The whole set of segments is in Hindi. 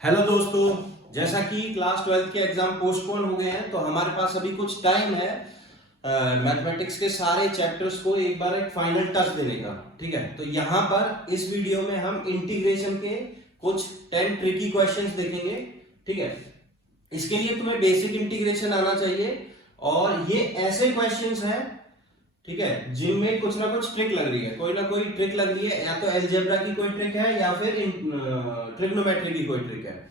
हेलो दोस्तों, जैसा कि क्लास 12 के एग्जाम पोस्टपोन हो गए हैं तो हमारे पास अभी कुछ टाइम है मैथमेटिक्स के सारे चैप्टर्स को एक बार एक फाइनल टच देने का। ठीक है, तो यहाँ पर इस वीडियो में हम इंटीग्रेशन के कुछ 10 ट्रिकी क्वेश्चंस देखेंगे। ठीक है, इसके लिए तुम्हें बेसिक इंटीग्रेशन आना चाहिए और ये ऐसे क्वेश्चंस हैं, ठीक है, जिनमें कुछ ना कुछ ट्रिक लग रही है, कोई ना कोई ट्रिक लग रही है, या तो अलजेब्रा की कोई ट्रिक है या फिर ट्रिग्नोमेट्री की कोई ट्रिक है।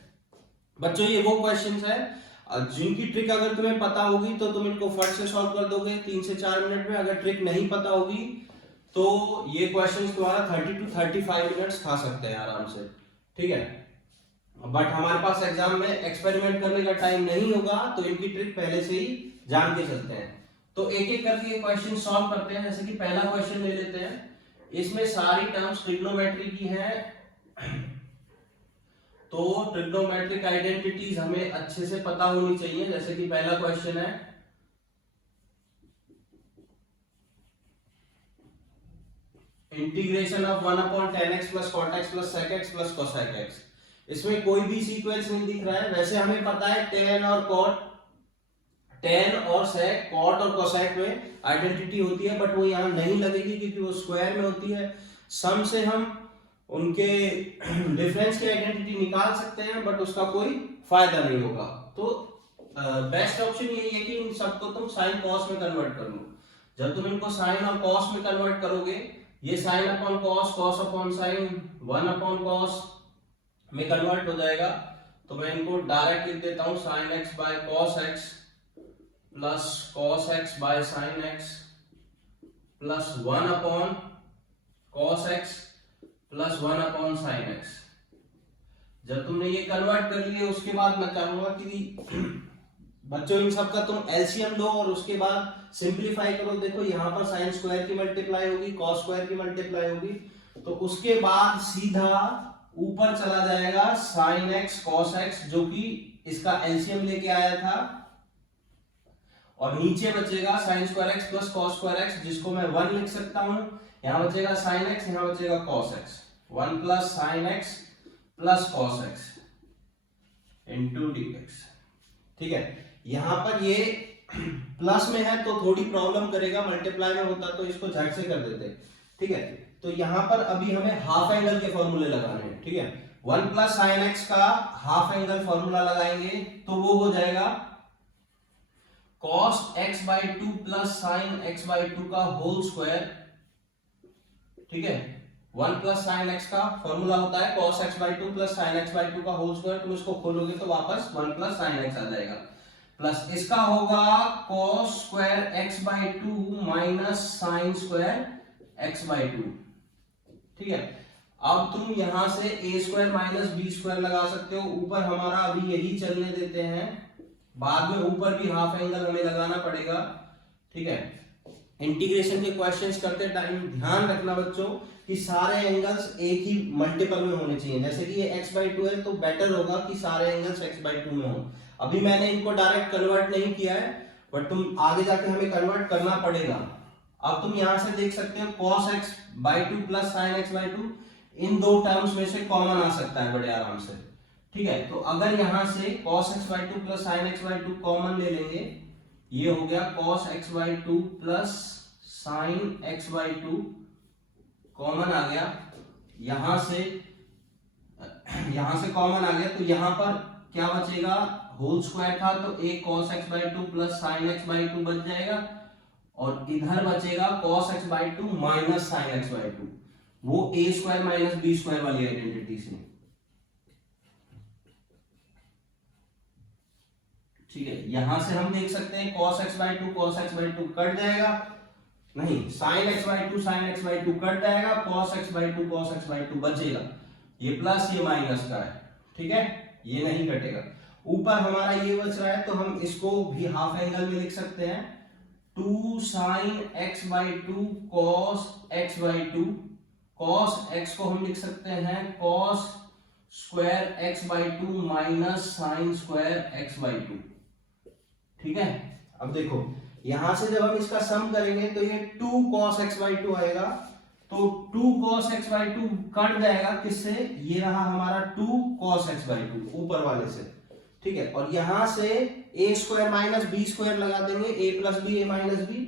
बच्चों ये वो क्वेश्चंस है जिनकी ट्रिक अगर तुम्हें पता होगी तो तुम इनको फट से सॉल्व कर दोगे 3 से 4 मिनट में। अगर ट्रिक नहीं पता होगी तो ये क्वेश्चंस तुम्हारा 30 to 35 मिनट्स खा सकते हैं आराम से। ठीक है, बट हमारे पास एग्जाम में एक्सपेरिमेंट करने का टाइम नहीं होगा तो इनकी ट्रिक पहले से ही जान के चलते हैं। तो एक एक करके क्वेश्चन सॉल्व करते हैं। जैसे कि पहला क्वेश्चन ले लेते हैं, इसमें सारी टर्म्स ट्रिग्नोमेट्री की हैं, तो ट्रिग्नोमेट्रिक आइडेंटिटीज हमें अच्छे से पता होनी चाहिए। जैसे कि पहला क्वेश्चन है, integration of 1/10x plus cot x plus sec x plus cosec x। इसमें कोई भी सीक्वेंस नहीं दिख रहा है। वैसे हमें पता है tan और sec, cot और cosec में आइडेंटिटी होती है, बट वो यहाँ नहीं लगेगी क्योंकि वो स्क्वायर में होती है। सम से हम उनके डिफरेंस की आइडेंटिटी निकाल सकते हैं, बट उसका कोई फायदा नहीं होगा। तो बेस्ट ऑप्शन यही है कि इन सबको तुम साइन कॉस में कन्वर्ट कर लो। जब तुम इनको साइन और कॉस में कन्वर्ट करोगे, ये sine upon cos, cos upon sine, 1 upon cos में कन्वर्ट हो जाएगा। तो मैं इनको डायरेक्ट लिख देता हूं, sine x by cos x plus cos x by sine x plus 1 upon cos x plus 1 upon sine x. जब तुमने ये कन्वर्ट कर लिए उसके बाद मैं चाहूंगा कि बच्चों इन सब का तुम एलसीएम लो और उसके बाद सिंपलीफाई करो। देखो यहाँ पर साइन स्क्वायर की मल्टीप्लाई होगी, कॉस स्क्वायर की मल्टीप्लाई होगी, तो उसके बाद सीधा ऊपर चला जाएगा साइन एक्स कॉस एक्स, जो कि इसका एलसीएम लेके आया था, और नीचे बचेगा sine square x plus cos square x, जिसको मैं 1 लिख सकता हूं। यहां बचेगा साइन एक्स, यहां बचेगा cos x, 1 plus sine x plus cos x into dx. ठीक है, यहां पर ये प्लस में है तो थोड़ी प्रॉब्लम करेगा, मल्टीप्लाई में होता तो इसको झट से कर देते। ठीक है, तो यहां पर अभी हमें हाफ एंगल के फॉर्मूले लगाने हैं। ठीक है, 1 प्लस साइन एक्स का हाफ एंगल फॉर्मूला लगाएंगे तो वो हो जाएगा cos x by 2 plus sine x by 2 का होल स्क्वायर। ठीक है, 1 प्लस साइन x का फॉर्मूला होता है cos x by 2 plus sine x by 2 का होल स्क्वायर। तुम इसको खोलोगे तो वापस 1 प्लस साइन x आ जाएगा, प्लस इसका होगा cos square x by 2 minus sine square x by 2। ठीक है, अब तुम यहां से a square minus b square लगा सकते हो। ऊपर हमारा अभी यही चलने देते हैं, बाद में ऊपर भी हाफ एंगल हमें लगाना पड़ेगा। ठीक है, इंटीग्रेशन के क्वेश्चंस करते टाइम ध्यान रखना बच्चों कि सारे एंगल्स एक ही मल्टीपल में होने चाहिए। जैसे कि ये x बाई 2 है तो बेटर होगा कि सारे एंगल्स x बाई 2 में हो। अभी मैंने इनको डायरेक्ट कन्वर्ट नहीं किया है, बट तुम आगे जाके हमें कन्वर्ट करना पड़ेगा। अब तुम यहां से देख सकते हो cos x by 2 plus sine x by 2, इन दो टर्म्स में से कॉमन आ सकता है बड़े आराम से। ठीक है, तो अगर यहां से cos x by 2 plus sine x by 2 common ले लेंगे, ये हो गया cos x by 2 plus sine x by 2 common आ गया। यहां से कॉमन आ गया तो यहां पर क्या बचेगा, होल स्क्वायर था तो एक cos x by 2 plus sine x by 2 बच जाएगा, और इधर बचेगा cos x by 2 minus sine x by 2, वो a square minus b square वाली आइडेंटिटी से। ठीक है, यहां से हम देख सकते हैं cos x by 2 cos x by 2 cut जाएगा, नहीं sin x by 2 sin x by 2 cut जाएगा, cos x by 2 cos x by 2 बचेगा। ये प्लस ये माइनस का है, ठीक है, ये नहीं कटेगा। ऊपर हमारा ये बच रहा है तो हम इसको भी हाफ एंगल में लिख सकते हैं, 2 sin x by 2 cos x by 2, cos x को हम लिख सकते हैं cos square x by 2 minus sine square x by 2। ठीक है, अब देखो यहां से जब हम इसका सम करेंगे तो ये 2 cos x बाई 2 आएगा, तो 2 cos x by 2 कट जाएगा किससे, ये रहा हमारा 2 cos x by 2 ऊपर वाले से, ठीक है। और यहां से a square minus b square लगा देंगे, a plus b a minus b,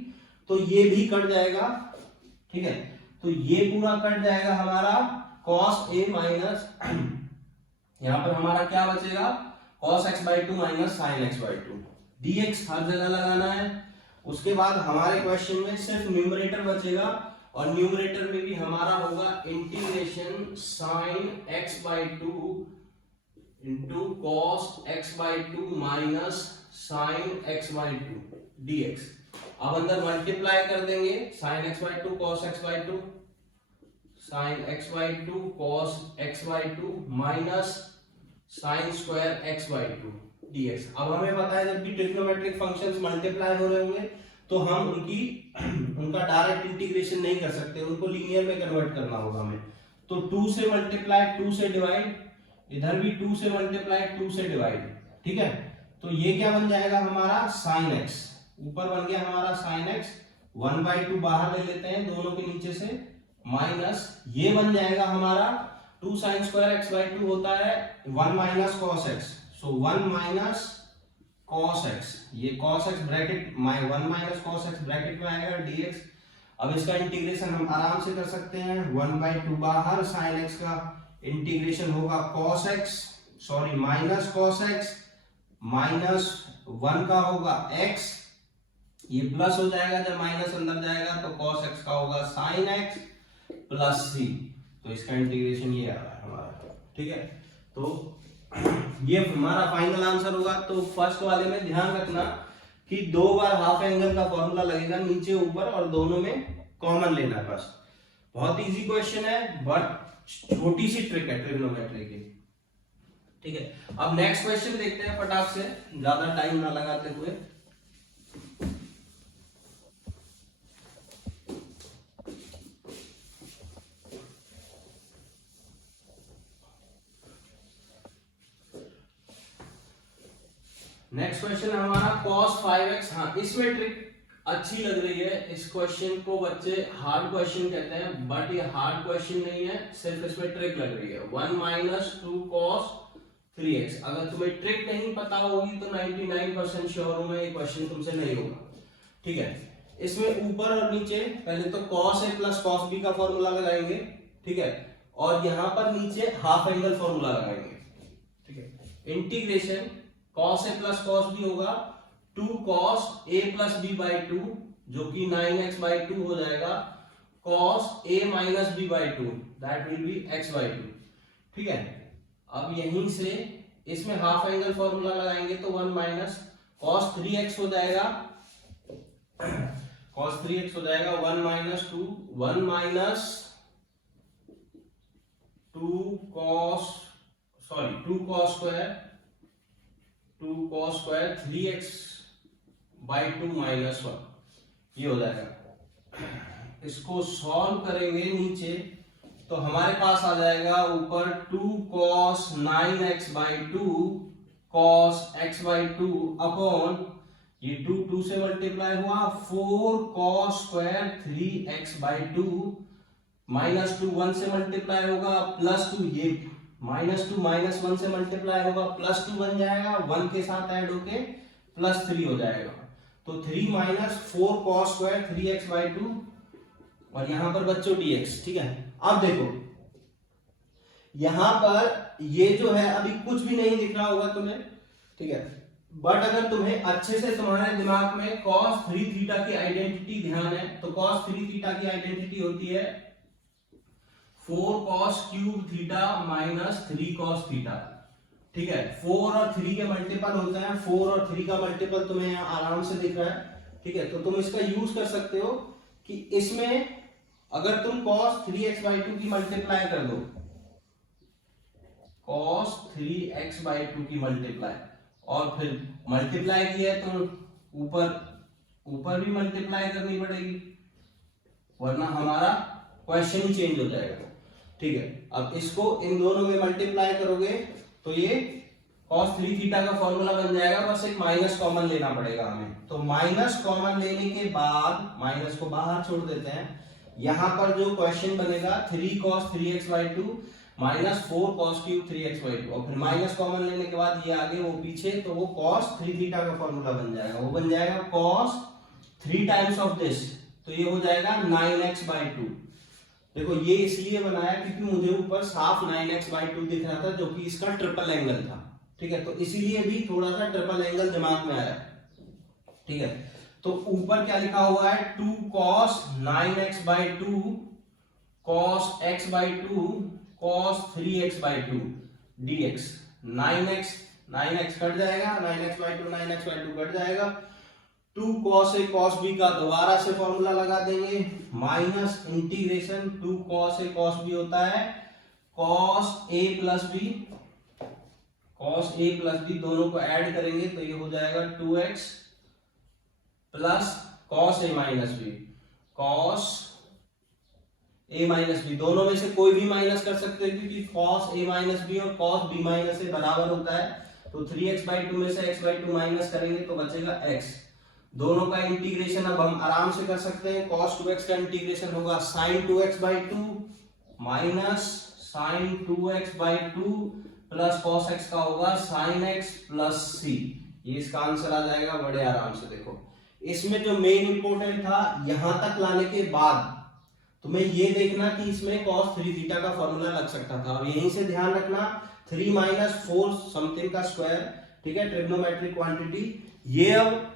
तो ये भी कट जाएगा, ठीक है। तो ये पूरा कट जाएगा हमारा cos a माइनस, यहां पर हमारा क्या बचेगा, cos x by 2 minus sin x by 2, dx हर जगह लगाना है। उसके बाद हमारे क्वेश्चन में सिर्फ न्यूमरेटर बचेगा, और न्यूमरेटर में भी हमारा होगा integration sin x by 2 into cos x by 2 minus sin x by 2 dx। अब अंदर मल्टीप्लाई कर देंगे, sin x by 2 cos x by 2, sin x by 2 cos x by 2 minus sin square x by 2 dx। अब हमें पता है जब भी ट्रिग्नोमेट्रिक फंक्शंस मल्टीप्लाई हो रहे होंगे तो हम उनका डायरेक्ट इंटीग्रेशन नहीं कर सकते, उनको लीनियर में कन्वर्ट करना होगा हमें। तो 2 से मल्टीप्लाई 2 से डिवाइड, इधर भी 2 से मल्टीप्लाई 2 से डिवाइड, ठीक है। तो ये क्या बन जाएगा हमारा sin x, ऊपर बन गया हमारा sin x, 1/2 बाहर ले लेते हैं दोनों के नीचे से, माइनस ये बन जाएगा हमारा 2 sin स्क्वायर x by 2 होता है 1 माइनस cos x, सो 1 माइनस cos x, ये cos x bracket 1 minus cos x bracket में आएगा dx। अब इसका इंटीग्रेशन हम आराम से कर सकते हैं, 1/2 बाहर, sin x का इंटीग्रेशन होगा cos x, sorry minus cos x, minus 1 का होगा x, ये प्लस हो जाएगा जब माइनस अंदर जाएगा, तो cos x का होगा sin x प्लस c, तो इसका इंटीग्रेशन ये आ रहा है हमारा, ठीक है। तो ये हमारा फाइनल आंसर होगा। तो फर्स्ट वाले में ध्यान रखना कि 2 बार हाफ एंगल का फॉर्मूला लगेगा, नीचे ऊपर, और दोनों में कॉमन लेना है बस। बहुत इजी क्वेश्चन है, बट छोटी सी ट्रिक है ट्रिग्नोमेट्री की, ठीक है। अब नेक्स्ट क्वेश्चन देखते हैं फटाक से, ज्यादा टाइम ना लगाते हुए। नेक्स्ट क्वेश्चन है हमारा cos 5x। हाँ, इसमें ट्रिक अच्छी लग रही है, इस क्वेश्चन को बच्चे हार्ड क्वेश्चन कहते हैं, बट ये हार्ड क्वेश्चन नहीं है, सिर्फ इसमें ट्रिक लग रही है। 1 माइनस 2 cos 3x, अगर तुम्हें ट्रिक नहीं पता होगी तो 99% श्योर हूं मैं ये क्वेश्चन तुमसे नहीं होगा, ठीक है। इसमें ऊपर और नीचे पहले तो cos a plus cos b का फॉर्मूला लगाएंगे, ठीक है, और यहां पर नीचे हाफ एंगल फॉर्मूला लगाएंगे, ठीक है। Integration cos a plus cos b होगा 2 cos a plus b by 2, जो कि 9x by 2 हो जाएगा, cos a minus b by 2, that will be x by 2, ठीक है। अब यहीं से इसमें हाफ एंगल फॉर्मूला लगाएंगे तो 1 माइनस cos 3x हो जाएगा, cos 3x हो जाएगा 1 minus 2, 1 minus 2 cos square 2 cos square 3x by 2 minus 1, ये हो जाएगा। इसको सॉल्व करेंगे नीचे तो हमारे पास आ जाएगा ऊपर 2 cos 9x by 2 cos x by 2 upon ये 2 से मल्टीप्लाई हुआ 4 cos square 3x by 2 minus 2 1 से मल्टीप्लाई होगा प्लस 2, ये -2 -1 से मल्टीप्लाई होगा +2 बन जाएगा, 1 के साथ ऐड होके +3 हो जाएगा। तो 3 minus 4 cos square 3x by 2, और यहां पर बच्चों dx, ठीक है। अब देखो यहां पर ये जो है अभी कुछ भी नहीं दिख रहा होगा तुम्हें, ठीक है, बट अगर तुम्हें अच्छे से तुम्हारे दिमाग में cos 3 थीटा की आइडेंटिटी ध्यान है, तो cos 3 थीटा की आइडेंटिटी होती है 4 cos cube theta minus 3 cos theta, ठीक है। 4 और 3 के मल्टीपल होते हैं, 4 और 3 का मल्टीपल तुम्हें यहाँ आराम से दिख रहा है, ठीक है। तो तुम इसका यूज कर सकते हो कि इसमें अगर तुम cos 3x by 2 की मल्टीप्लाई कर दो, cos 3x by 2 की मल्टीप्लाई, और फिर मल्टीप्लाई किया है तो ऊपर भी मल्टीप्लाई करनी पड़ेगी, वरना हमारा क्वेश्चन ही चेंज हो जाएगा, ठीक है। अब इसको इन दोनों में मल्टीप्लाई करोगे तो ये cos 3 थीटा का फॉर्मूला बन जाएगा, बस एक माइनस कॉमन लेना पड़ेगा हमें। तो माइनस कॉमन लेने के बाद, माइनस को बाहर छोड़ देते हैं, यहाँ पर जो क्वेश्चन बनेगा 3 cos 3x/2 minus 4 cos cube 3x/2 और फिर माइनस कॉमन लेने के बाद ये आगे वो पीछे, तो वो cos 3 थीटा का फॉर्मूला बन जाएगा, वो बन जाएगा cos 3 टाइम्स ऑफ दिस, तो ये हो जाएगा 9x/2। देखो ये इसलिए बनाया क्योंकि मुझे ऊपर साफ 9x/2 दिख रहा था जो कि इसका ट्रिपल एंगल था, ठीक है, तो इसीलिए भी थोड़ा सा ट्रिपल एंगल दिमाग में आया, ठीक है। तो ऊपर क्या लिखा हुआ है 2 cos 9x/2 cos x/2 cos 3x/2 dx। 9x cut जाएगा, 9x/2 कट जाएगा, 2 cos a cos b का दोबारा से फॉर्मूला लगा देंगे, minus integration 2 cos a cos b होता है cos a प्लस b, दोनों को ऐड करेंगे तो ये हो जाएगा 2x plus cos a minus b, cos a minus b, दोनों में से कोई भी माइनस कर सकते हैं क्योंकि cos a माइनस बी और cos b माइनस a बराबर होता है, तो 3x/2 में से x/2 माइनस करेंगे तो बचेगा x। दोनों का इंटीग्रेशन अब हम आराम से कर सकते हैं, cos 2x का इंटीग्रेशन होगा sin 2x/2 minus sin 2x/2 plus cos x का होगा sin x प्लस c, ये इसका आंसर आ जाएगा बड़े आराम से। देखो इसमें जो मेन इंपॉर्टेंट था यहां तक लाने के बाद तुम्हें ये देखना कि इसमें cos 3 थीटा का फॉर्मूला लग सकता था, अब यहीं से ध्यान रखना 3 - 4 समथिंग का स्क्वायर, ठीक है, ट्रिग्नोमेट्रिक क्वांटिटी, ये अब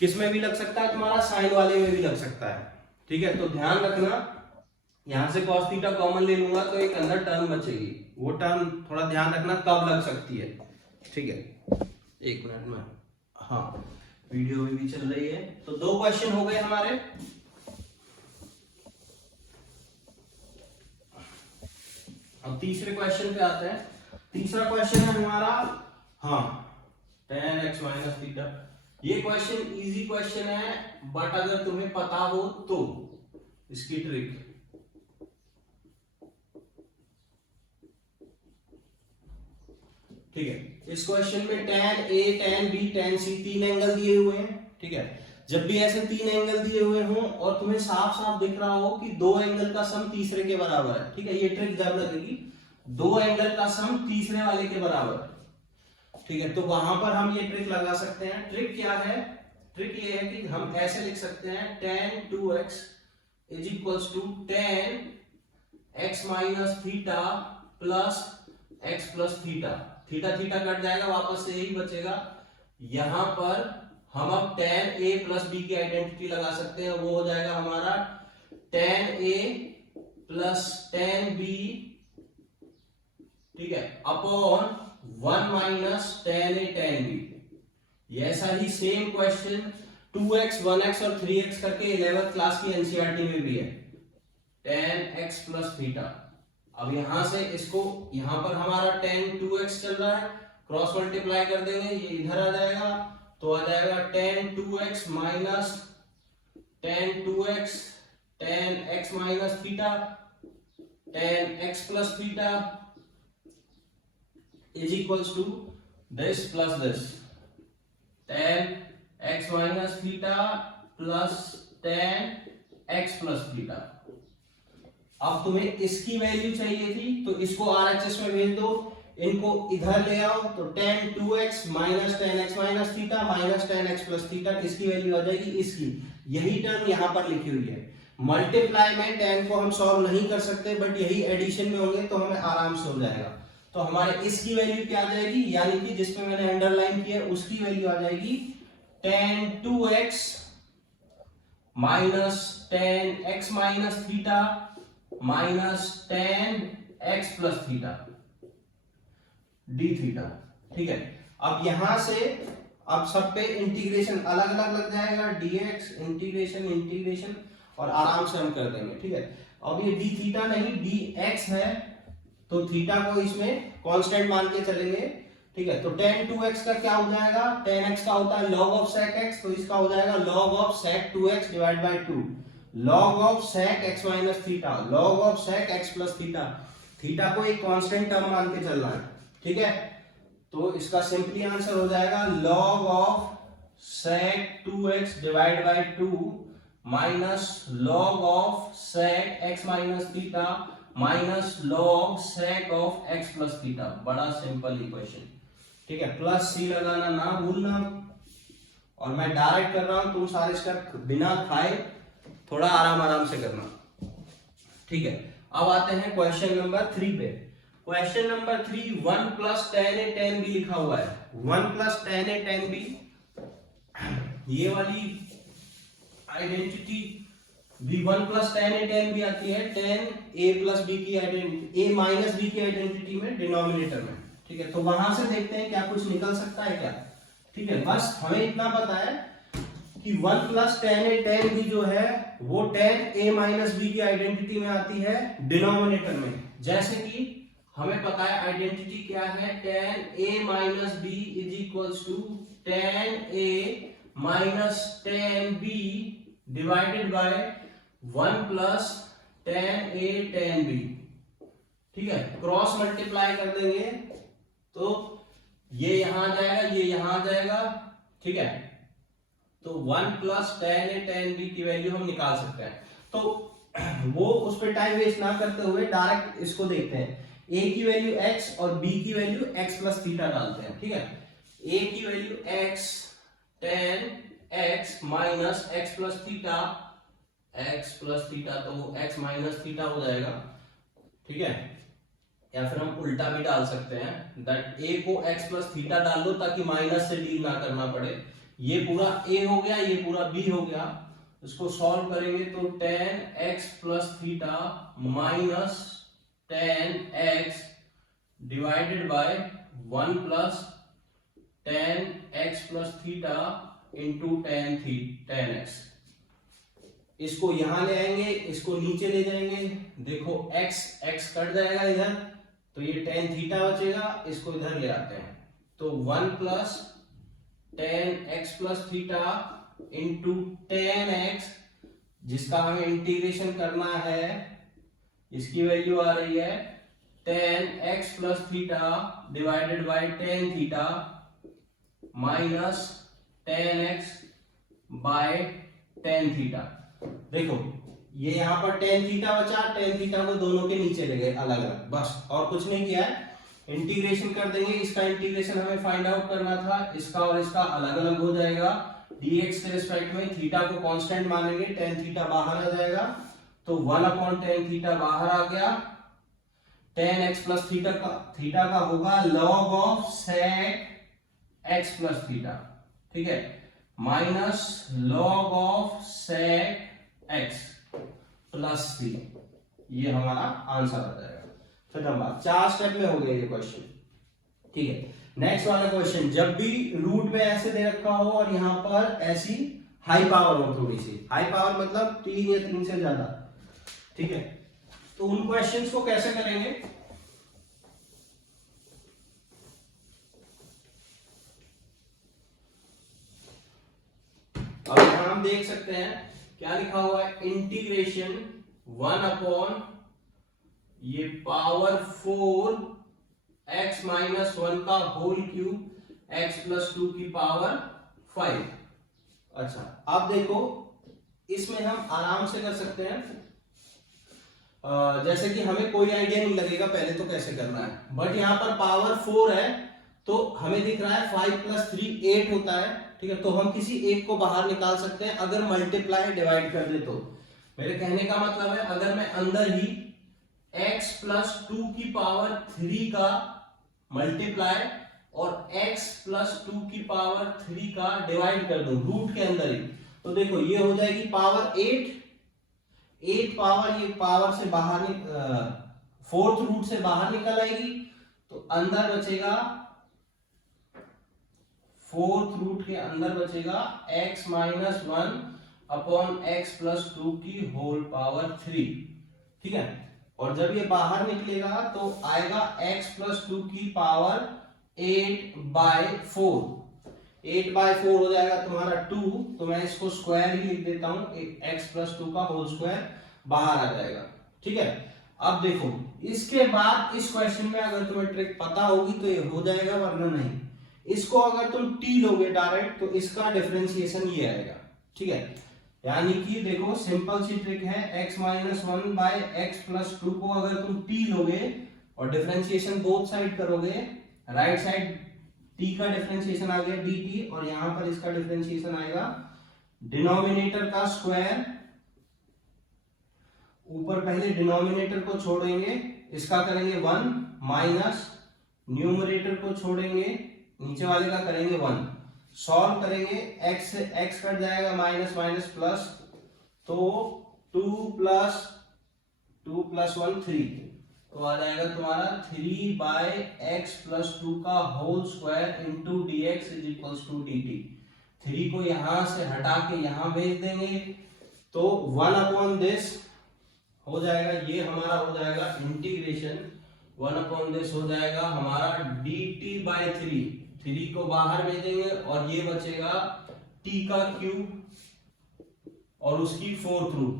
किस में भी लग सकता है, तुम्हारा साइन वाले में भी लग सकता है, ठीक है, तो ध्यान रखना यहां से cos थीटा कॉमन ले लूंगा तो एक अंदर टर्म बचेगी, वो टर्म थोड़ा ध्यान रखना कब लग सकती है, ठीक है, एक मिनट में, हाँ वीडियो भी चल रही है। तो 2 क्वेश्चन हो गए हमारे। अब तीसरे क्वेश्चन पे आते हैं। तीसरा क्वेश्चन है हमारा, हाँ, tan x माइनस थीटा। ये क्वेश्चन इजी क्वेश्चन है, बट अगर तुम्हें पता हो तो इसकी ट्रिक, ठीक है। इस क्वेश्चन में tan A, tan B, tan C 3 angle दिए हुए हैं, ठीक है। जब भी ऐसे 3 एंगल दिए हुए हों और तुम्हें साफ साफ दिख रहा हो कि 2 एंगल का सम तीसरे के बराबर है, ठीक है, ये ट्रिक जब लगेगी 2 एंगल का सम तीसरे वाले के बराबर है, ठीक है, तो वहां पर हम ये ट्रिक लगा सकते हैं। ट्रिक क्या है? ट्रिक ये है कि हम ऐसे लिख सकते हैं tan 2x is equals to tan x minus theta plus x plus theta, theta theta cut जाएगा, वापस से यही बचेगा। यहां पर हम अब tan a प्लस b की आइडेंटिटी लगा सकते हैं, वो हो जाएगा हमारा tan a plus tan b, ठीक है, upon 1 minus tan a tan b। ये ऐसा ही सेम क्वेश्चन 2x 1x और 3x करके 11th क्लास की एनसीईआरटी में भी है, tan x प्लस थीटा। अब यहां से इसको, यहां पर हमारा tan 2x चल रहा है, क्रॉस मल्टीप्लाई कर देंगे, ये इधर आ जाएगा, तो आ जाएगा tan 2x minus tan 2x tan x minus theta tan x plus theta is equals to this plus this, tan x minus theta plus tan x plus theta. अब तुम्हें इसकी वैल्यू चाहिए थी तो इसको RHS में भेज दो, इनको इधर ले आओ, तो tan 2x minus tan x minus theta minus tan x plus theta, किसकी वैल्यू आ जाएगी? इसकी। यही टर्म यहाँ पर लिखी हुई है। मल्टीप्लाई में tan को हम सॉल्व नहीं कर सकते, बट यही एडिशन में होंगे तो हमें आराम से हो जाएगा। तो हमारे इसकी वैल्यू क्या आ जाएगी, यानी कि जिसमें मैंने अंडरलाइन किया उसकी वैल्यू आ जाएगी tan 2x minus tan x minus theta minus tan x plus theta D theta, ठीक है। अब यहां से अब सब पे इंटीग्रेशन अलग अलग लग जाएगा, dx इंटीग्रेशन इंटीग्रेशन, और आराम से हम कर देंगे, ठीक है। अब ये डी थीटा नहीं dx है, तो थीटा को इसमें कांस्टेंट मान के चलेंगे, ठीक है। तो tan 2x का क्या हो जाएगा, tan x का होता है log of sec x, तो इसका हो जाएगा log of sec 2x divide by 2, log of sec x minus theta, log of sec x plus theta. Theta को एक कांस्टेंट टर्म मान के चलना है, ठीक है। तो इसका सिंपली आंसर हो जाएगा log of sec 2x divide by 2 minus log of sec x minus theta minus log sec of x plus theta. बड़ा सिंपल इक्वेशन, ठीक है। प्लस सी लगाना ना भूलना, और मैं डायरेक्ट कर रहा हूं, तुम सारे स्टेप बिना खाए थोड़ा आराम से करना, ठीक है। अब आते हैं क्वेश्चन नंबर 3 पे। Question number 3 1 plus tan A tan B लिखा हुआ है। 1 plus tan A tan B, ये वाली आइडेंटिटी भी 1 plus tan A tan B आती है टेन ए प्लस बी की आइडेंटिटी, ए माइनस बी की आइडेंटिटी में डिनोमिनेटर में, ठीक है। तो वहां से देखते हैं क्या कुछ निकल सकता है क्या, ठीक है। बस हमें इतना पता है कि 1 plus tan A tan B जो है वो टेन ए माइनस बी की आइडेंटिटी में आती है डिनोमिनेटर में। जैसे कि हमें पता है आइडेंटिटी क्या है, tan A minus B is equals to tan A minus tan B divided by 1 plus tan A tan B, ठीक है। क्रॉस मल्टीप्लाई कर देंगे तो ये यहां आ जाएगा, ये यहां आ जाएगा, ठीक है। तो 1 plus tan A tan B की वैल्यू हम निकाल सकते हैं। तो वो उस पर टाइम वेस्ट ना करते हुए डायरेक्ट इसको देखते हैं। a की वैल्यू x और b की वैल्यू x प्लस थीटा डालते हैं, ठीक है। a की value x ten x minus x plus theta, तो x माइनस थीटा हो जाएगा, ठीक है। या फिर हम उल्टा भी डाल सकते हैं, दैट a को x प्लस थीटा डाल दो ताकि माइनस से डील ना करना पड़े। ये पूरा a हो गया, ये पूरा b हो गया। इसको सॉल्व करेंगे तो ten x plus theta minus ten x divided by 1 plus ten x plus theta into ten x। इसको यहां ले आएंगे, इसको नीचे ले जाएंगे, देखो x कट जाएगा इधर, तो ये टेन थीटा बचेगा, इसको इधर ले आते हैं तो 1 plus ten x plus theta into ten x, जिसका हमें इंटीग्रेशन करना है, इसकी वैल्यू आ रही है ten x plus theta divided by tan theta minus ten x by tan theta. देखो ये यहां पर टेन थीटा बचा, टेन थीटा को दोनों के नीचे ले गए अलग अलग, बस और कुछ नहीं किया है। इंटीग्रेशन कर देंगे, इसका इंटीग्रेशन हमें फाइंड आउट करना था, इसका और इसका अलग अलग हो जाएगा। dx के रिस्पेक्ट में थीटा को कांस्टेंट मानेंगे, टेन थीटा बाहर आ जाएगा, तो 1 अपॉन टेन थीटा बाहर आ गया। टेन एक्स प्लस थीटा का होगा log of sec x plus theta, ठीक है, minus log of sec x plus थी। ये हमारा आंसर आ जाएगा। खत्म बात, 4 स्टेप में हो गया ये क्वेश्चन, ठीक है। नेक्स्ट वाला क्वेश्चन, जब भी रूट में ऐसे दे रखा हो और यहां पर ऐसी हाई पावर हो, थोड़ी सी हाई पावर मतलब 3 या 3 से ज्यादा, ठीक है, तो उन क्वेश्चंस को कैसे करेंगे। अब यहां हम देख सकते हैं क्या लिखा हुआ है, इंटीग्रेशन 1 अपॉन ये पावर 4 x माइनस 1 का होल क्यूब x प्लस 2 की पावर 5। अच्छा अब देखो इसमें हम आराम से कर सकते हैं, जैसे कि हमें कोई आइडिया नहीं लगेगा पहले तो कैसे करना है, बट यहाँ पर पावर 4 है तो हमें दिख रहा है 5 प्लस 3 8 होता है, ठीक है। तो हम किसी एक को बाहर निकाल सकते हैं अगर मल्टीप्लाई डिवाइड कर दे तो। मेरे कहने का मतलब है अगर मैं अंदर ही x प्लस 2 की पावर 3 का मल्टीप्लाई और x प्लस 2 की पावर 3 का डिवाइड कर दूं रूट के अंदर ही, तो देखो ये हो जाएगी पावर 8 पावर, ये पावर से बाहर फोर्थ रूट से बाहर निकल आएगी, तो अंदर बचेगा फोर्थ रूट के अंदर बचेगा x minus 1 upon x plus 2 की होल पावर 3, ठीक है। और जब ये बाहर निकलेगा तो आएगा x प्लस 2 की पावर 8/4, 8/4 हो जाएगा तुम्हारा 2, तो मैं इसको स्क्वायर ही लिख देता हूं, x प्लस 2 का होल स्क्वायर बाहर आ जाएगा, ठीक है। अब देखो इसके बाद इस क्वेश्चन में अगर तुम्हें ट्रिक पता होगी तो ये हो जाएगा, वरना नहीं। इसको अगर तुम t लोगे डायरेक्ट तो इसका डिफरेंशिएशन ये आएगा, ठीक है। यानी कि देखो सिंपल सी ट्रिक है, x minus one by x plus to को अगर तुम t लोगे और डिफरेंशिएशन बोथ साइड करोगे, राइट साइड t का डिफरेंशिएशन आ गया dt और यहां पर इसका डिफरेंशिएशन आएगा डिनोमिनेटर का स्क्वायर, ऊपर पहले डिनोमिनेटर को छोड़ेंगे, इसका करेंगे 1 माइनस न्यूमरेटर को छोड़ेंगे, नीचे वाले का करेंगे 1, सॉल्व करेंगे, x से x कट जाएगा, माइनस माइनस प्लस, तो 2 प्लस 1 3, तो आ जाएगा तुम्हारा 3 बाय एक्स प्लस टू का whole square into d x is equals to d t. 3 को यहां से हटा के यहां भेज देंगे तो 1 अपॉन दिस हो जाएगा, ये हमारा हो जाएगा इंटीग्रेशन, 1 अपॉन दिस हो जाएगा हमारा dt बाय 3 को बाहर भेजेंगे और ये बचेगा t का क्यूब और उसकी 4th रूट,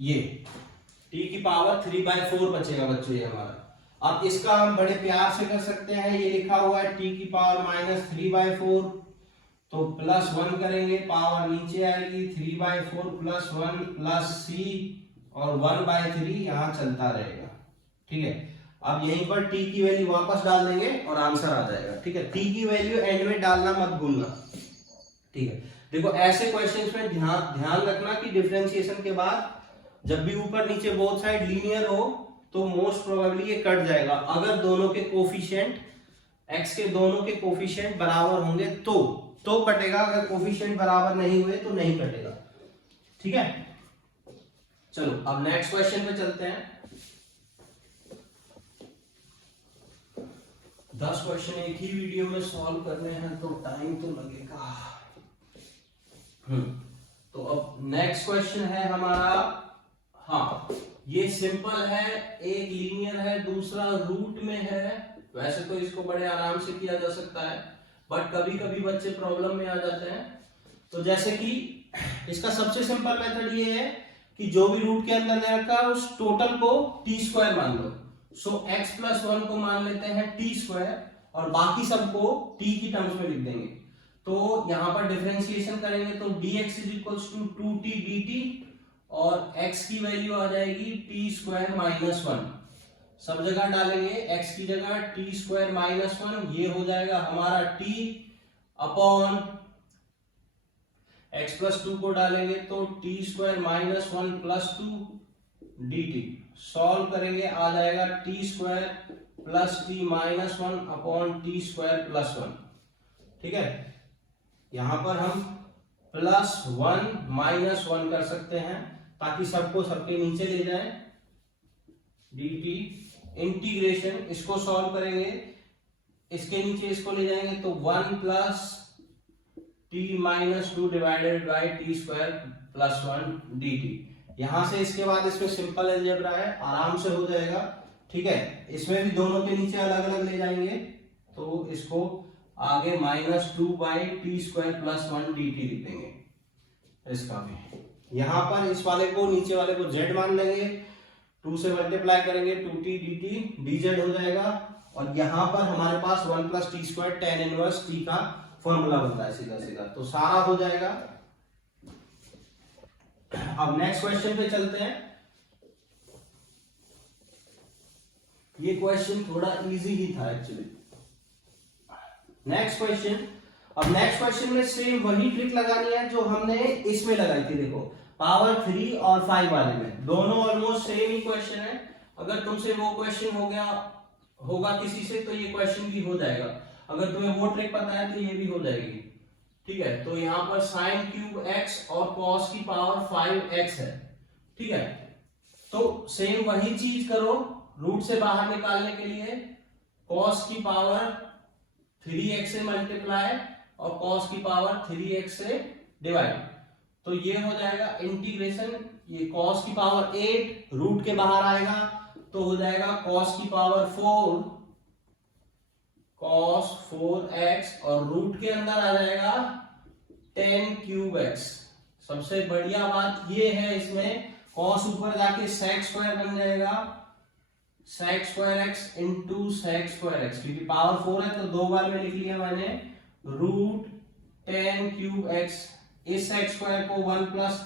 ये t की पावर 3/4 बचेगा बच्चों ये हमारा। अब इसका हम बड़े प्यार से कर सकते हैं, ये लिखा हुआ है t की पावर माइनस 3/4, तो प्लस 1 करेंगे, पावर नीचे आएगी 3/4 प्लस 1 प्लस c और 1/3 यहां चलता रहेगा। ठीक है, अब यहीं पर t की वैल्यू वापस डाल देंगे और आंसर आ जाएगा। ठीक है, t की वैल्यू एंड में डालना मत भूलना। ठीक है, देखो ऐसे क्वेश्चंस में ध्यान रखना कि डिफरेंशिएशन के बाद जब भी ऊपर नीचे बोथ साइड लीनियर हो तो मोस्ट प्रोबेबली ये कट जाएगा, अगर दोनों के कोफिशिएंट x के दोनों के कोफिशिएंट बराबर होंगे तो कटेगा, अगर कोफिशिएंट बराबर नहीं हुए तो नहीं कटेगा। ठीक है, चलो अब नेक्स्ट क्वेश्चन पे चलते हैं। 10 क्वेश्चन एक ही वीडियो में सॉल्व करने हैं तो टाइम तो लगेगा। तो अब नेक्स्ट क्वेश्चन है हमारा, हाँ ये सिंपल है, एक लीनियर है दूसरा रूट में है, वैसे तो इसको बड़े आराम से किया जा सकता है बट कभी कभी बच्चे प्रॉब्लम में आ जाते हैं। तो जैसे कि इसका सबसे सिंपल मेथड ये है कि जो भी रूट के अंदर दे रखा है उस टोटल को टी स्क्वायर मान लो, सो x प्लस 1 को मान लेते हैं टी स्क्वायर और बाकी सबको t की टर्म्स में लिख देंगे। तो यहां पर डिफरेंशिएशन करेंगे तो dx is equals to 2t dt और x की वैल्यू आ जाएगी टी स्क्वायर माइनस 1, सब जगह डालेंगे x की जगह टी स्क्वायर माइनस 1, ये हो जाएगा हमारा t अपॉन x प्लस 2 को डालेंगे तो T square minus 1 plus 2 dt, solve करेंगे आ जाएगा T square plus T minus 1 upon T square plus 1। ठीक है, यहां पर हम प्लस 1 माइनस 1 कर सकते हैं ताकि सबको सबके नीचे ले जाएं, dt इंटीग्रेशन, इसको सॉल्व करेंगे इसके नीचे इसको ले जाएंगे तो 1 plus T minus 2 divided by T square plus 1 dt। यहां से इसके बाद इसमें सिंपल अलजेब्रा है, आराम से हो जाएगा। ठीक है, इसमें भी दोनों के नीचे अलग अलग ले जाएंगे तो इसको आगे minus 2 by T square plus 1 dt लिख देंगे। इसका भी यहां पर इस वाले को नीचे वाले को z मान लेंगे, 2 से मल्टीप्लाई करेंगे 2t dt dz हो जाएगा और यहां पर हमारे पास 1 plus T square tan inverse t का फॉर्मूला बनता है सीधा सीधा, तो सारा हो जाएगा। अब नेक्स्ट क्वेश्चन पे चलते हैं। ये क्वेश्चन थोड़ा इजी ही था एक्चुअली। नेक्स्ट क्वेश्चन, अब नेक्स्ट क्वेश्चन में सेम वही ट्रिक लगानी है जो हमने इसमें लगाई थी। देखो पावर 3 और 5 वाले में दोनों ऑलमोस्ट सेम ही क्वेश्चन है, अगर तुमसे वो क्वेश्चन हो गया होगा किसी से तो ये क्वेश्चन भी हो जाएगा, अगर तुम्हें वो ट्रिक पता है तो ये भी हो जाएगी। ठीक है, तो यहाँ पर साइन क्यूब x और कॉस की पावर 5x है। ठीक है, तो सेम वही चीज करो, रूट से बाहर निकालने के लिए कॉस की पावर 3x से मल्टीप्लाई और कॉस की पावर 3x से डिवाइड, तो ये हो जाएगा इंटीग्रेशन, ये कॉस की पावर 8 रूट के बाहर आएगा तो हो जाएगा कॉस की पावर 4 cos 4x और रूट के अंदर आ जाएगा 10 क्यूब x। सबसे बढ़िया बात ये है इसमें cos ऊपर जाके sec स्क्वायर बन जाएगा, sec square x into sec square x, क्योंकि पावर 4 है तो 2 बार में लिख लिया मैंने, रूट 10 क्यूब x, इस sec स्क्वायर को 1 प्लस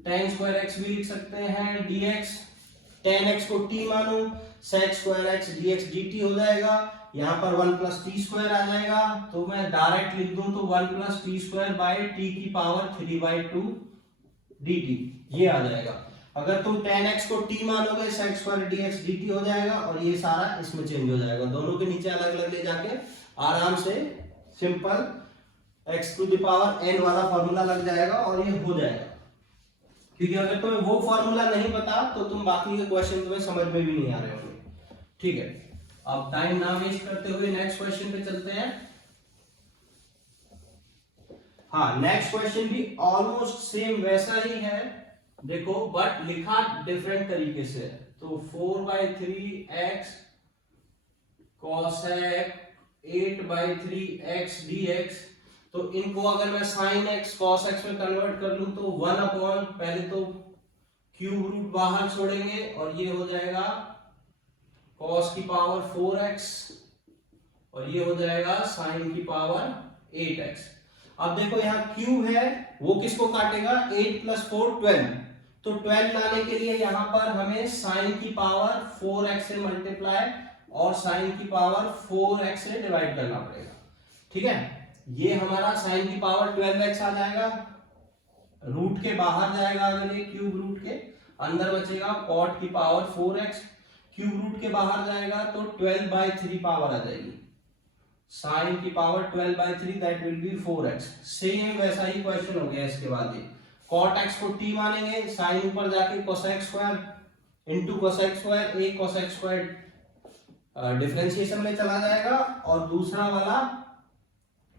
tan स्क्वायर x भी लिख सकते हैं dx, tan x को t मानो, sec square x dx dt हो जाएगा। यहाँ पर 1 प्लस टी स्क्वायर आ जाएगा, तो मैं डायरेक्ट लिख दूं तो 1 plus T square by T की पावर 3/2 dt ये आ जाएगा। अगर तुम tan x को t मानोगे sec स्क्वायर dx dt हो जाएगा, और ये सारा इसमें चेंज हो जाएगा। दोनों के नीचे अलग अलग ले जाके आराम से simple x to the power n वाला फॉर्मूला लग जाएगा और ये हो जाएगा। क्योंकि अगर तुम्हें वो फॉर्मूला नहीं पता तो तुम बाकी के क्वेश्चन तुम्हें समझ में भी नहीं आ रहे होंगे। ठीक है, अब टाइम ना वेस्ट करते हुए नेक्स्ट क्वेश्चन पे चलते हैं। हाँ, नेक्स्ट क्वेश्चन भी ऑलमोस्ट सेम वैसा ही है, देखो, बट लिखा डिफरेंट तरीके से। तो 4/3x cosec 8/3x dx, तो इनको अगर मैं sin x cos x में कन्वर्ट कर लूं तो 1 अपॉन, पहले तो क्यूब रूट बाहर छोड़ेंगे और ये हो जाएगा cos की पावर 4x और ये हो जाएगा sin की पावर 8x। अब देखो यहाँ क्यूब है, वो किसको काटेगा, 8 प्लस 4 12, तो 12 लाने के लिए यहाँ पर हमें sin की पावर 4x से मल्टीप्लाई और sin की पावर 4x से डिवाइड करना पड़ेगा। ठीक है, ये हमारा sin की पावर 12x आ जाएगा, रूट के बाहर जाएगा, अगर ये क्यूब रूट के अंदर बचेगा cot की पावर 4x, क्यूब रूट के बाहर जाएगा तो 12/3 पावर आ जाएगी, sin की power 12/3 that will be 4x। Same वैसा ही क्वेश्चन हो गया। इसके बाद ये cot x को t मानेंगे, sin ऊपर जाके cosec square into cosec square, एक cosec स्क्वायर डिफरेंशिएशन में चला जाएगा और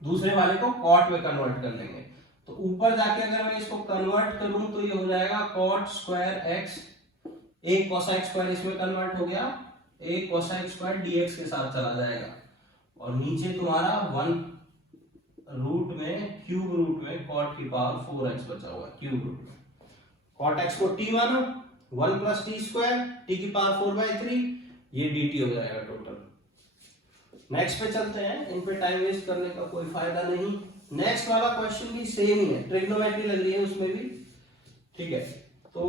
दूसरे वाले को cot में कन्वर्ट कर लेंगे। तो ऊपर जाके अगर मैं इसको कन्वर्ट करूं तो ये हो जाएगा cot स्क्वायर x, एक cosec स्क्वायर इसमें कन्वर्ट हो गया, एक cosec स्क्वायर dx के साथ चला जाएगा, और नीचे तुम्हारा 1 रूट में, क्यूब रूट में cot की पावर 4x बचा हुआ है क्यूब रूट में। cot x को t मानो, 1 प्लस टी स्क्वायर t की पावर 4/3, ये dt हो जाएगा टोटल। नेक्स्ट पे चलते हैं, इन पे टाइम वेस्ट करने का कोई फायदा नहीं। नेक्स्ट वाला क्वेश्चन भी सेम ही है, ट्रिग्नोमेट्री लग रही है उसमें भी। ठीक है, तो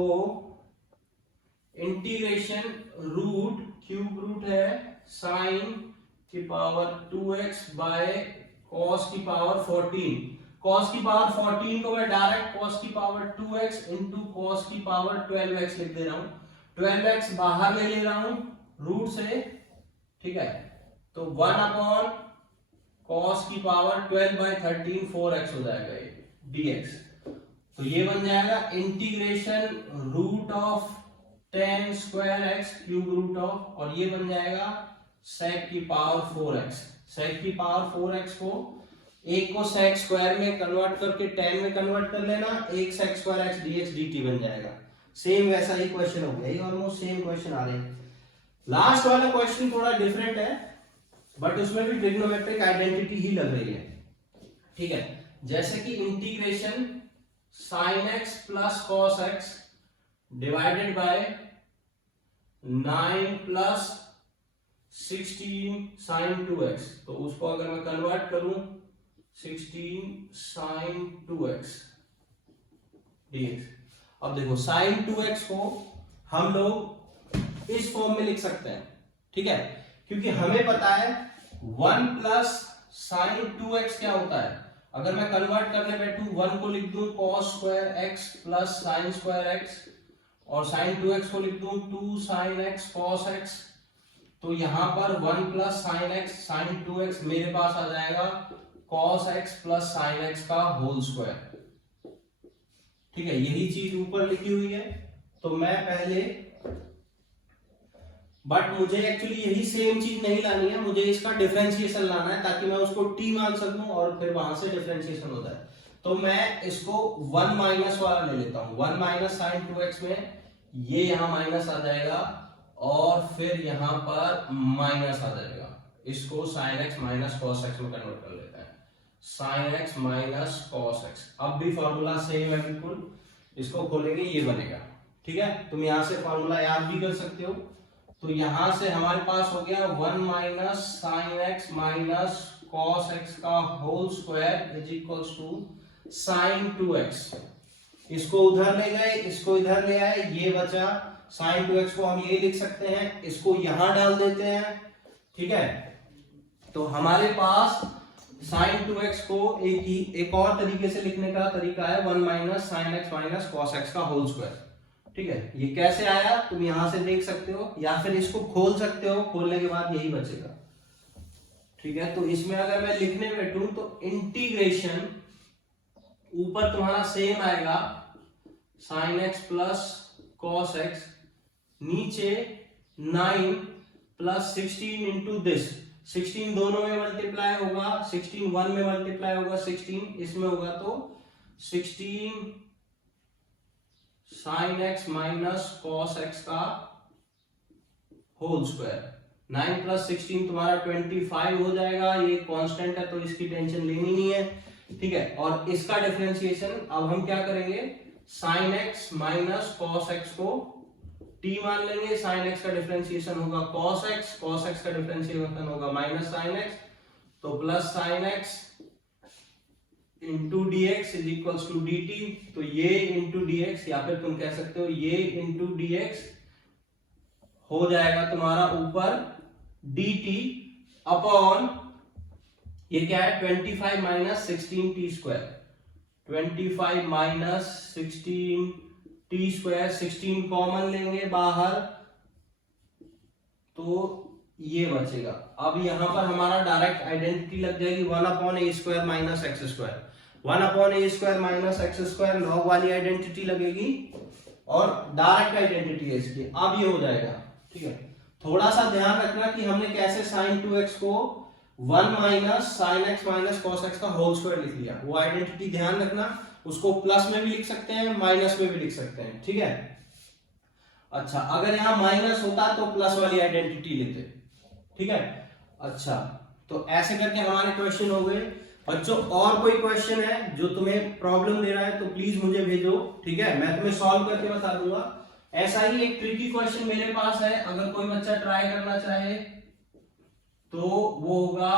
इंटीग्रेशन रूट, क्यूब रूट है साइन की पावर 2x बाय cos की पावर 14। cos की पावर 14 को मैं डायरेक्ट cos की पावर 2x इंटू cos की पावर 12x लिख दे रहा हूं, 12x बाहर ले रहा हूं रूट से। ठीक है, तो 1 अपॉन cos की पावर 12/13 4x हो जाएगा ये dx। तो ये बन जाएगा integration root of tan square x cube root of, और ये बन जाएगा sec की पावर 4x। sec की पावर 4x को, एक को sec स्क्वायर में कन्वर्ट करके tan में कन्वर्ट कर लेना, एक sec square x dx dt बन जाएगा। सेम वैसा ही क्वेश्चन हो गया, ये ऑलमोस्ट सेम क्वेश्चन आ रहे हैं। लास्ट वाला क्वेश्चन थोड़ा डिफरेंट है, बट उसमें भी ट्रिग्नोमेट्रिक आइडेंटिटी ही लग रही है। ठीक है, जैसे कि integration sin x plus cos x divided by 9 plus 16 sin 2x, तो उसको अगर मैं कन्वर्ट करूं 16 sin 2x dx। अब देखो sin 2x को हम लोग इस फॉर्म में लिख सकते हैं। ठीक है, क्योंकि हमें पता है 1 प्लस sin 2x क्या होता है। अगर मैं कन्वर्ट करने बैठूं 1 को लिख दूं cos square x plus sin square x, और sin 2x को लिख दूं 2 sin x cos x, तो यहां पर 1 plus sin x sin 2x मेरे पास आ जाएगा cos x plus sin x का होल स्क्वायर। ठीक है, यही चीज ऊपर लिखी हुई है। तो मैं पहले, बट मुझे एक्चुअली यही सेम चीज नहीं लानी है, मुझे इसका डिफरेंशिएशन लाना है ताकि मैं उसको t मान सकूं और फिर वहां से डिफरेंशिएशन होता है। तो मैं इसको 1 माइनस वाला ले लेता हूं, 1 माइनस sin 2x में ये यहां माइनस आ जाएगा और फिर यहां पर माइनस आ जाएगा। इसको sin x minus cos x में कन्वर्ट कर लेते हैं, sin x minus cos x। अब भी फॉर्मूला सेम है बिल्कुल, इसको खोलेंगे ये बनेगा। ठीक है, तुम यहां से फॉर्मूला याद भी कर सकते हो। तो यहां से हमारे पास हो गया 1 minus sin x minus cos x का whole square is equals to sin 2x, इसको उधर ले गए, इसको इधर ले आए, ये बचा sin 2x को हम ये लिख सकते हैं, इसको यहां डाल देते हैं, ठीक है। तो हमारे पास sin 2x को एक और तरीके से लिखने का तरीका है 1 minus sin x minus cos x का होल स्क्वायर, ठीक है। ये कैसे आया तुम यहां से देख सकते हो, या फिर इसको खोल सकते हो, खोलने के बाद यही बचेगा, ठीक है। तो इसमें अगर मैं लिखने बैठूं तो इंटीग्रेशन ऊपर तुम्हारा सेम आएगा sin x plus cos x, नीचे 9 प्लस 16 इंटू दिस, 16 दोनों में मल्टीप्लाई होगा, 16 1 में मल्टीप्लाई होगा, 16 इसमें होगा, तो 16 sin x minus cos x का होल स्क्वायर। 9 प्लस 16 तुम्हारा 25 हो जाएगा, ये कांस्टेंट है तो इसकी टेंशन लेनी नहीं है, ठीक है। और इसका डिफरेंशिएशन अब हम क्या करेंगे, sin x minus cos x को t मान लेंगे, sin x का डिफरेंशिएशन होगा cos x का डिफरेंशिएशन होगा माइनस sin x, तो plus sin x into dx is equals to dt, तो ये इंटू dx या फिर तुम कह सकते हो ये इंटू dx हो जाएगा तुम्हारा ऊपर dt अपॉन ये क्या है 25 minus 16 T square, 25 minus 16 T square, 16 common लेंगे बाहर तो ये बचेगा। अब यहां पर हमारा डायरेक्ट आइडेंटिटी लग जाएगी 1 upon a square minus x square, 1 upon a square minus x square log वाली आइडेंटिटी लगेगी और डायरेक्ट आइडेंटिटी है इसकी। अब ये हो जाएगा, ठीक है। थोड़ा सा ध्यान रखना कि हमने कैसे sin 2x को 1 minus sin x minus cos x का होल स्क्वायर लिख लिया, वो आइडेंटिटी ध्यान रखना, उसको प्लस में भी लिख सकते हैं माइनस में भी लिख सकते हैं, ठीक है। अच्छा अगर यहाँ माइनस होता तो प्लस वाली आइडेंटिटी लेते, ठीक है। अच्छा तो ऐसे करके हमारे क्वेश्चन हो गए। बच्चों और कोई क्वेश्चन है जो तुम्हें प्रॉब्लम दे रहा है तो प्लीज मुझे भेजो, ठीक है, मैं तुम्हें सॉल्व करके बता दूंगा। ऐसा ही एक ट्रिकी क्वेश्चन मेरे पास है, अगर कोई बच्चा ट्राई करना चाहे तो वो होगा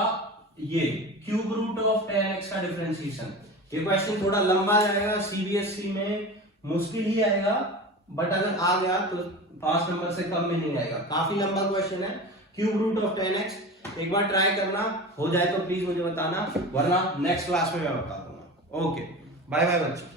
ये क्यूब रूट ऑफ 10x का डिफरेंशिएशन। ये क्वेश्चन थोड़ा लंबा जाएगा, सीबीएसई में मुश्किल ही आएगा, बट अगर आ गया तो 5 नंबर से कम में नहीं आएगा, काफी लंबा क्वेश्चन है। क्यूब रूट ऑफ 10x एक बार ट्राई करना, हो जाए तो प्लीज मुझे बताना, वरना नेक्स्ट क्लास में मैं बता दूंगा। ओके बाय बाय बच्चों।